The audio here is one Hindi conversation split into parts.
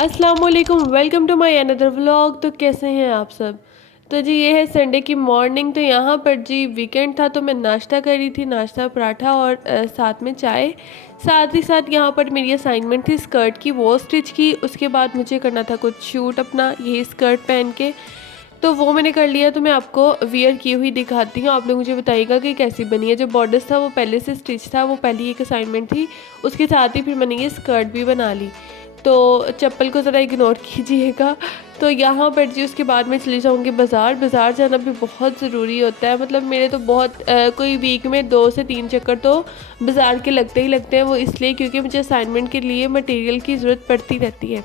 अस्सलाम वालेकुम, welcome to my another vlog. तो कैसे हैं आप सब। तो जी ये है संडे की मॉर्निंग। तो यहाँ पर जी वीकेंड था तो मैं नाश्ता कर रही थी, नाश्ता पराठा और साथ में चाय। साथ ही साथ यहाँ पर मेरी असाइनमेंट थी स्कर्ट की, वो स्टिच की। उसके बाद मुझे करना था कुछ शूट अपना, यही स्कर्ट पहन के, तो वो मैंने कर लिया। तो मैं आपको वियर की हुई दिखाती हूँ, आप लोग मुझे बताइएगा कि कैसी बनी है। जो बॉर्डर्स था वो पहले से स्टिच था, वो पहली एक असाइनमेंट थी, उसके साथ ही फिर मैंने ये स्कर्ट भी बना ली। तो चप्पल को ज़रा इग्नोर कीजिएगा। तो यहाँ पर जी उसके बाद मैं चली जाऊँगी बाज़ार। बाज़ार जाना भी बहुत ज़रूरी होता है, मतलब मेरे तो बहुत कोई वीक में 2 से 3 चक्कर तो बाज़ार के लगते ही लगते हैं। वो इसलिए क्योंकि मुझे असाइनमेंट के लिए मटेरियल की ज़रूरत पड़ती रहती है।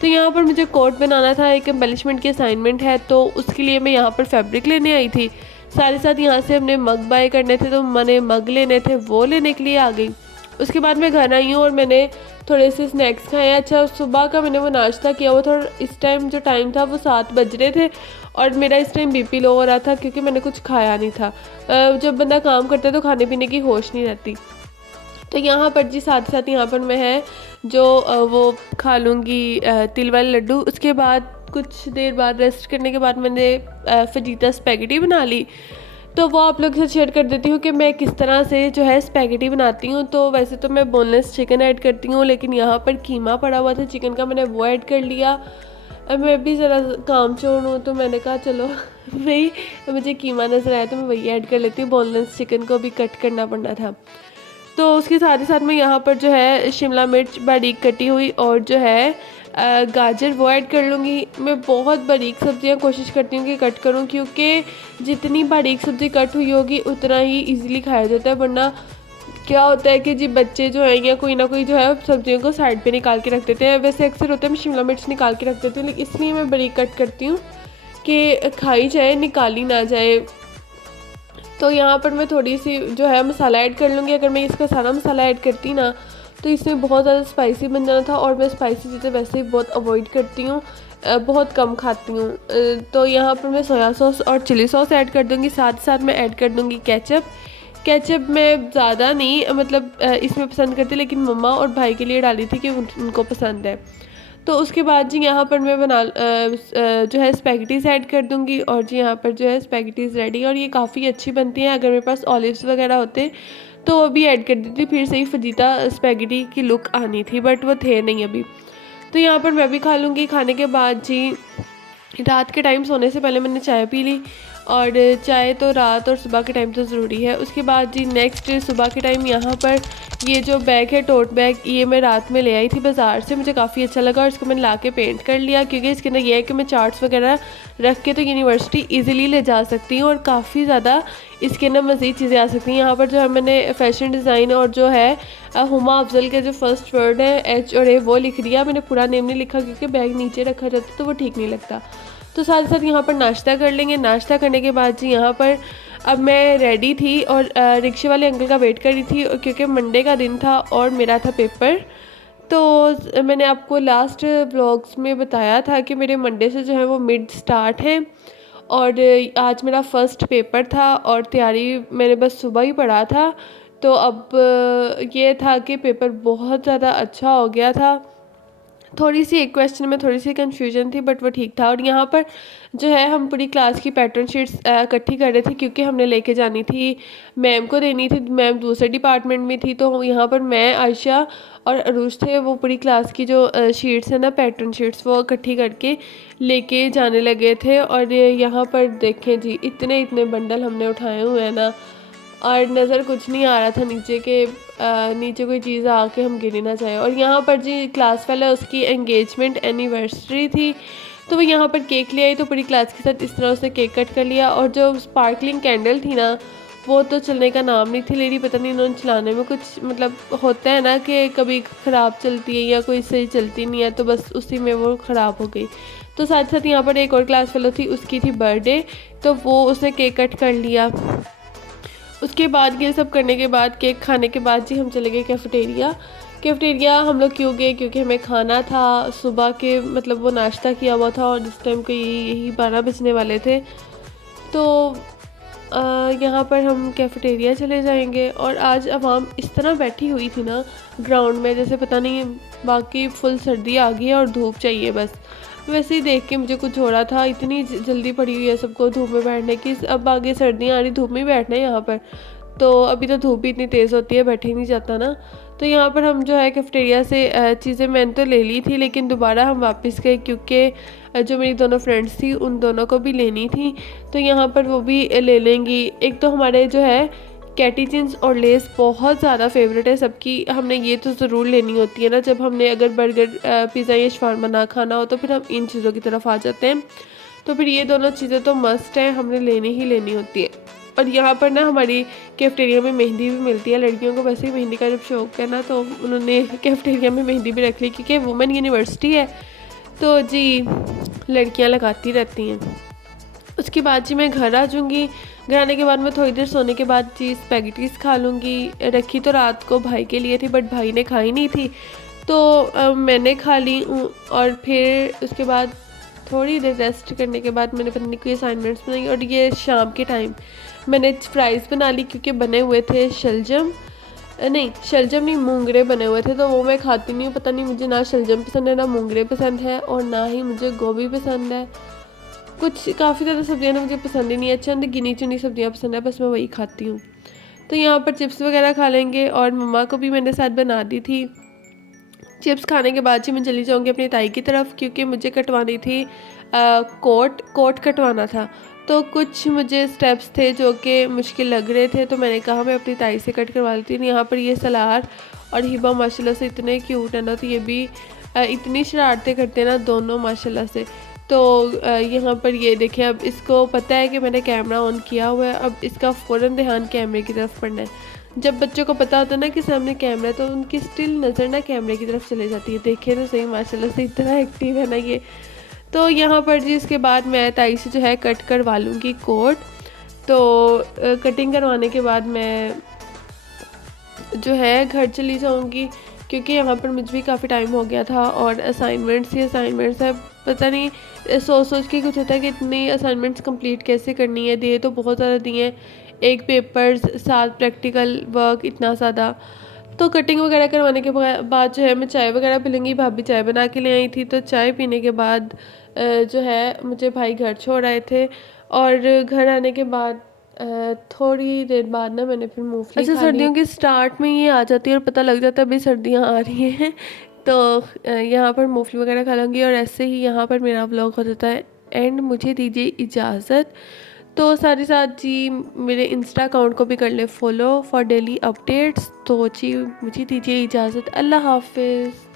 तो यहाँ पर मुझे कोट बनाना था, एक एम्बेलिशमेंट की असाइनमेंट है, तो उसके लिए मैं यहाँ पर फैब्रिक लेने आई थी। साथ ही साथ यहाँ से हमने मग बाय करने थे, तो मैंने मग लेने थे, वो लेने के लिए आ गई। उसके बाद मैं घर आई हूँ और मैंने थोड़े से स्नैक्स खाए। अच्छा, सुबह का मैंने वो नाश्ता किया, वो थोड़ा इस टाइम जो टाइम था वो 7 बज रहे थे और मेरा इस टाइम बीपी लो हो रहा था क्योंकि मैंने कुछ खाया नहीं था। जब बंदा काम करता है तो खाने पीने की होश नहीं रहती। तो यहाँ पर जी साथ साथ यहाँ पर मैं है जो वो खा लूँगी तिल वाले लड्डू। उसके बाद कुछ देर बाद रेस्ट करने के बाद मैंने फजीता स्पैगेटी बना ली। तो वो आप लोग से शेयर कर देती हूँ कि मैं किस तरह से जो है स्पैगेटी बनाती हूँ। तो वैसे तो मैं बोनलेस चिकन ऐड करती हूँ, लेकिन यहाँ पर कीमा पड़ा हुआ था चिकन का, मैंने वो ऐड कर लिया। अब मैं भी ज़रा काम चोर हूँ तो मैंने कहा चलो वही मुझे कीमा नज़र आया तो मैं वही ऐड कर लेती हूँ। बोनलेस चिकन को भी कट करना पड़ना था। तो उसके साथ ही साथ मैं यहाँ पर जो है शिमला मिर्च बारीक कटी हुई और जो है गाजर वो ऐड कर लूँगी। मैं बहुत बारीक सब्जियाँ कोशिश करती हूँ कि कट करूँ, क्योंकि जितनी बारीक सब्ज़ी कट हुई होगी उतना ही इजीली खाया जाता है। वरना क्या होता है कि जी बच्चे जो है या कोई ना कोई जो है सब्जियों को साइड पे निकाल के रख देते हैं। वैसे अक्सर होता है मैं शिमला मिर्च निकाल के रख देती हूँ, लेकिन इसलिए मैं बारीक कट करती हूँ कि खाई जाए, निकाली ना जाए। तो यहाँ पर मैं थोड़ी सी जो है मसाला ऐड कर लूँगी। अगर मैं इसका सारा मसाला ऐड करती ना तो इसमें बहुत ज़्यादा स्पाइसी बन जाना था, और मैं स्पाइसी चीज़ें वैसे ही बहुत अवॉइड करती हूँ, बहुत कम खाती हूँ। तो यहाँ पर मैं सोया सॉस और चिली सॉस ऐड कर दूँगी। साथ साथ मैं ऐड कर दूँगी केचप। केचप मैं ज़्यादा नहीं मतलब इसमें पसंद करती, लेकिन मम्मा और भाई के लिए डाली थी कि उनको पसंद है। तो उसके बाद जी यहाँ पर मैं जो है स्पैगेटीज़ ऐड कर दूँगी, और जी यहाँ पर जो है स्पैगेटीज़ रेडी। और ये काफ़ी अच्छी बनती हैं। अगर मेरे पास ऑलिव्स वगैरह होते तो वो भी ऐड कर देती, फिर से ही फजीता स्पैगेटी की लुक आनी थी, बट वो थे नहीं अभी। तो यहाँ पर मैं भी खा लूँगी। खाने के बाद जी रात के टाइम सोने से पहले मैंने चाय पी ली, और चाय तो रात और सुबह के टाइम तो ज़रूरी है। उसके बाद जी नेक्स्ट सुबह के टाइम यहाँ पर ये जो बैग है टोट बैग, ये मैं रात में ले आई थी बाज़ार से, मुझे काफ़ी अच्छा लगा और इसको मैंने ला के पेंट कर लिया, क्योंकि इसके अंदर ये है कि मैं चार्ट्स वगैरह रख के तो यूनिवर्सिटी ईज़िली ले जा सकती हूँ, और काफ़ी ज़्यादा इसके अंदर मज़ीद चीज़ें आ सकती हैं। यहाँ पर जो है मैंने फ़ैशन डिज़ाइन और जो है हुमा अफजल के जो फर्स्ट वर्ड है एच और ए वो लिख दिया। मैंने पूरा नेम नहीं लिखा क्योंकि बैग नीचे रखा जाता तो वो ठीक नहीं लगता। तो साथ ही साथ यहाँ पर नाश्ता कर लेंगे। नाश्ता करने के बाद जी यहाँ पर अब मैं रेडी थी और रिक्शे वाले अंकल का वेट कर रही थी, क्योंकि मंडे का दिन था और मेरा था पेपर। तो मैंने आपको लास्ट ब्लॉग्स में बताया था कि मेरे मंडे से जो है वो मिड स्टार्ट है, और आज मेरा फर्स्ट पेपर था और तैयारी मैंने बस सुबह ही पढ़ा था। तो अब ये था कि पेपर बहुत ज़्यादा अच्छा हो गया था। थोड़ी सी एक क्वेश्चन में थोड़ी सी कन्फ्यूजन थी, बट वो ठीक था। और यहाँ पर जो है हम पूरी क्लास की पैटर्न शीट्स इकट्ठी कर रहे थे, क्योंकि हमने लेके जानी थी, मैम को देनी थी। मैम दूसरे डिपार्टमेंट में थी, तो यहाँ पर मैं आयशा और अरूज थे, वो पूरी क्लास की जो शीट्स है ना पैटर्न शीट्स, वो इकट्ठी करके लेके जाने लगे थे। और यहाँ पर देखें जी इतने इतने बंडल हमने उठाए हुए हैं ना, और नज़र कुछ नहीं आ रहा था नीचे के नीचे कोई चीज़ आके हम गिर ना जाए। और यहाँ पर जी क्लास वाला उसकी एंगेजमेंट एनिवर्सरी थी, तो वो यहाँ पर केक ले आई, तो पूरी क्लास के साथ इस तरह उसने केक कट कर लिया। और जो स्पार्कलिंग कैंडल थी ना, वो तो चलने का नाम नहीं थी ले रही, पता नहीं इन्होंने चलाने में कुछ मतलब होता है ना कि कभी ख़राब चलती है या कोई सही चलती नहीं है, तो बस उसी में वो ख़राब हो गई। तो साथ साथ यहाँ पर एक और क्लास फेलो थी, उसकी थी बर्थडे, तो वो उसने केक कट कर लिया। उसके बाद ये सब करने के बाद केक खाने के बाद जी हम चले गए कैफ़ेटेरिया। कैफ़ेटेरिया हम लोग क्यों गए, क्योंकि हमें खाना था सुबह के, मतलब वो नाश्ता किया हुआ था और इस टाइम को यही 12 बजने वाले थे। तो यहाँ पर हम कैफ़ेटेरिया चले जाएंगे। और आज आवाम इस तरह बैठी हुई थी ना ग्राउंड में, जैसे पता नहीं बाकी फुल सर्दी आ गई है और धूप चाहिए बस। वैसे ही देख के मुझे कुछ हो रहा था, इतनी जल्दी पड़ी हुई है सबको धूप में बैठने की, अब आगे सर्दियाँ आ रही, धूप में ही बैठना है यहाँ पर। तो अभी तो धूप भी इतनी तेज़ होती है, बैठे ही नहीं जाता ना। तो यहाँ पर हम जो है कैफेटेरिया से चीज़ें मैंने तो ले ली थी, लेकिन दोबारा हम वापस गए क्योंकि जो मेरी दोनों फ्रेंड्स थी उन दोनों को भी लेनी थी, तो यहाँ पर वो भी ले लेंगी। एक तो हमारे जो है कैटी चिंस और लेस बहुत ज़्यादा फेवरेट है सबकी, हमने ये तो ज़रूर लेनी होती है ना, जब हमने अगर बर्गर पिज़्ज़ा या शवारमा ना खाना हो तो फिर हम इन चीज़ों की तरफ आ जाते हैं। तो फिर ये दोनों चीज़ें तो मस्ट है, हमने लेनी ही लेनी होती है। और यहाँ पर ना हमारी कैफेटेरिया में मेहंदी भी मिलती है, लड़कियों को वैसे ही मेहंदी का जब शौक है ना, तो उन्होंने कैफेटेरिया में मेहंदी भी रख ली क्योंकि वुमेन यूनिवर्सिटी है, तो जी लड़कियाँ लगाती रहती हैं। उसके बाद जी मैं घर आ जाऊँगी, घर आने के बाद मैं थोड़ी देर सोने के बाद जी स्पैगेटीज़ खा लूँगी। रखी तो रात को भाई के लिए थी, बट भाई ने खाई नहीं थी, तो मैंने खा ली। और फिर उसके बाद थोड़ी देर रेस्ट करने के बाद मैंने पता नहीं कोई असाइनमेंट्स बनाई, और ये शाम के टाइम मैंने फ्राइज़ बना ली क्योंकि बने हुए थे शलजम, नहीं शलजम नहीं, मूंगरे बने हुए थे, तो वो मैं खाती नहीं हूँ। पता नहीं मुझे ना शलजम पसंद है, ना मूंगरे पसंद है, और ना ही मुझे गोभी पसंद है। कुछ काफ़ी ज़्यादा सब्जियाँ ना मुझे पसंद ही नहीं है, चंद गिनी चुनी सब्जियाँ पसंद है, बस मैं वही खाती हूँ। तो यहाँ पर चिप्स वगैरह खा लेंगे, और मम्मा को भी मैंने साथ बना दी थी। चिप्स खाने के बाद जी मैं चली जाऊँगी अपनी ताई की तरफ क्योंकि मुझे कटवानी थी कोट कटवाना था। तो कुछ मुझे स्टेप्स थे जो कि मुश्किल लग रहे थे, तो मैंने कहा मैं अपनी ताई से कट करवा लेती हूँ। यहाँ पर ये सलार और हिबा माशाल्लाह से इतने क्यूट है ना, तो ये भी इतनी शरारतें करते हैं ना दोनों माशाल्लाह से। तो यहाँ पर ये देखें, अब इसको पता है कि मैंने कैमरा ऑन किया हुआ है, अब इसका फ़ौरन ध्यान कैमरे की तरफ पड़ना है। जब बच्चों को पता होता है ना कि सामने कैमरा है, तो उनकी स्टिल नज़र ना कैमरे की तरफ चले जाती है। देखे तो सही माशाल्लाह से इतना एक्टिव है ना ये। तो यहाँ पर जी इसके बाद मैं ताई से जो है कट करवा लूँगी कोट। तो कटिंग करवाने के बाद मैं जो है घर चली जाऊँगी क्योंकि यहाँ पर मुझे भी काफ़ी टाइम हो गया था, और असाइनमेंट्स ही असाइनमेंट्स है। पता नहीं सोच के कुछ होता है कि इतनी असाइनमेंट्स कंप्लीट कैसे करनी है, दिए तो बहुत ज़्यादा दिए हैं, एक पेपर्स 7 प्रैक्टिकल वर्क, इतना ज़्यादा। तो कटिंग वगैरह करवाने के बाद जो है मैं चाय वगैरह पी लूँगी। भाभी चाय बना के ले आई थी, तो चाय पीने के बाद जो है मुझे भाई घर छोड़ आए थे, और घर आने के बाद थोड़ी देर बाद ना मैंने फिर मूंगफली खा ली। सर्दियों के स्टार्ट में ये आ जाती है और पता लग जाता है अभी सर्दियाँ आ रही हैं। तो यहाँ पर मूंगफली वगैरह खा लूँगी, और ऐसे ही यहाँ पर मेरा व्लॉग हो जाता है एंड। मुझे दीजिए इजाज़त। तो साथ ही साथ जी मेरे इंस्टा अकाउंट को भी कर ले फॉलो फॉर डेली अपडेट्स। तो जी मुझे दीजिए इजाज़त, अल्लाह हाफिज़।